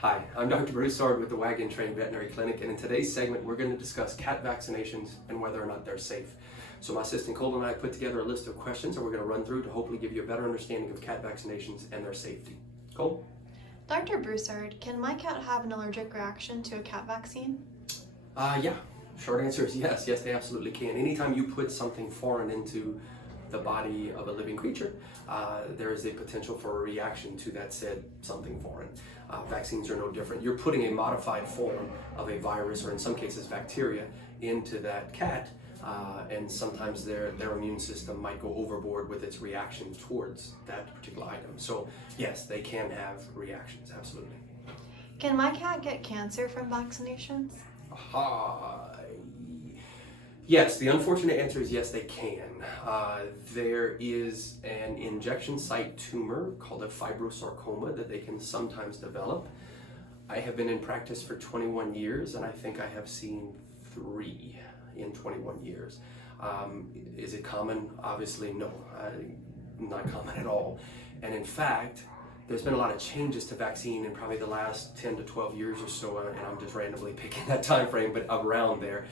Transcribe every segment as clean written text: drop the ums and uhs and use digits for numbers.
Hi, I'm Dr. Broussard with the Waggin Trained Veterinary Clinic, and in today's segment we're going to discuss cat vaccinations and whether or not they're safe. So my assistant Cole and I put together a list of questions that we're going to run through to hopefully give you a better understanding of cat vaccinations and their safety. Cole? Dr. Broussard, can my cat have an allergic reaction to a cat vaccine? Yeah. Short answer is yes. Yes, they absolutely can. Anytime you put something foreign into the body of a living creature, there is a potential for a reaction to that said something foreign. Vaccines are no different. You're putting a modified form of a virus, or in some cases bacteria, into that cat, and sometimes their immune system might go overboard with its reaction towards that particular item. So yes, they can have reactions, absolutely. Can my cat get cancer from vaccinations? Yes, the unfortunate answer is yes, they can. There is an injection site tumor called a fibrosarcoma that they can sometimes develop. I have been in practice for 21 years, and I think I have seen 3 in 21 years. Is it common? Obviously, no, not common at all. And in fact, there's been a lot of changes to vaccine in probably the last 10 to 12 years or so, and I'm just randomly picking that time frame, but around there,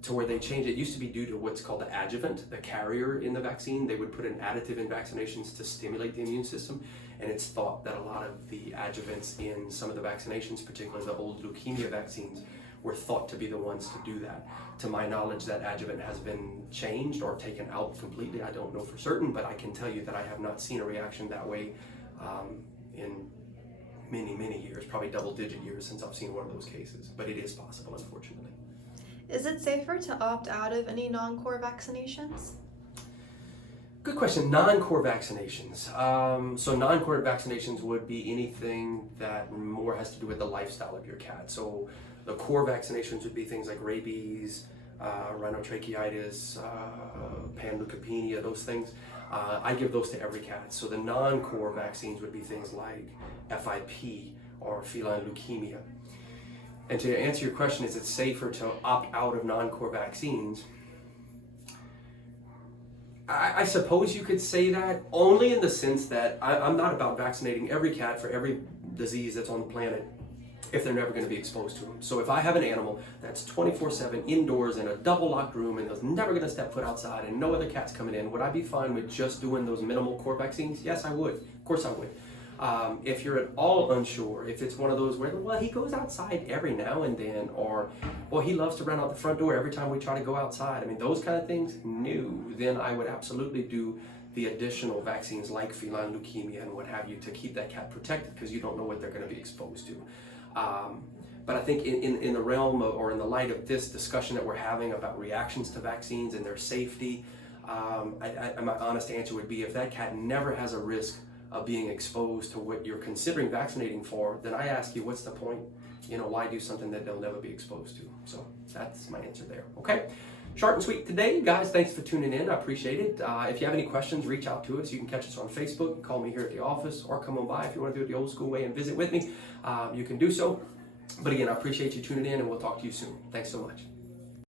to where they changed. It used to be due to what's called the adjuvant, the carrier in the vaccine. They would put an additive in vaccinations to stimulate the immune system, and it's thought that a lot of the adjuvants in some of the vaccinations, particularly the old leukemia vaccines, were thought to be the ones to do that. To my knowledge, that adjuvant has been changed or taken out completely. I don't know for certain, but I can tell you that I have not seen a reaction that way in many years, probably double-digit years since I've seen one of those cases. But it is possible, unfortunately. Is it safer to opt out of any non-core vaccinations? Good question. Non-core vaccinations. So non-core vaccinations would be anything that more has to do with the lifestyle of your cat. So the core vaccinations would be things like rabies, rhinotracheitis, panleukopenia, those things. I give those to every cat. So the non-core vaccines would be things like FIP or feline leukemia. And to answer your question, is it safer to opt out of non-core vaccines? I suppose you could say that, only in the sense that I'm not about vaccinating every cat for every disease that's on the planet if they're never going to be exposed to them. So if I have an animal that's 24/7 indoors in a double locked room and is never going to step foot outside and no other cats coming in, would I be fine with just doing those minimal core vaccines? Yes, I would. Of course I would. If you're at all unsure, if it's one of those where, well, he goes outside every now and then, or, well, he loves to run out the front door every time we try to go outside. I mean, those kind of things, no. Then I would absolutely do the additional vaccines like feline leukemia and what have you to keep that cat protected, because you don't know what they're going to be exposed to. But I think in the realm of, or in the light of this discussion that we're having about reactions to vaccines and their safety, my honest answer would be, if that cat never has a risk of being exposed to what you're considering vaccinating for, then I ask you, what's the point? Why do something that they'll never be exposed to? So that's my answer there. Okay, short and sweet today, guys. Thanks for tuning in. I appreciate it. If you have any questions, reach out to us. You can catch us on Facebook, call me here at the office, or come on by if you want to do it the old school way and visit with me. You can do so. But again, I appreciate you tuning in, and we'll talk to you soon. Thanks so much.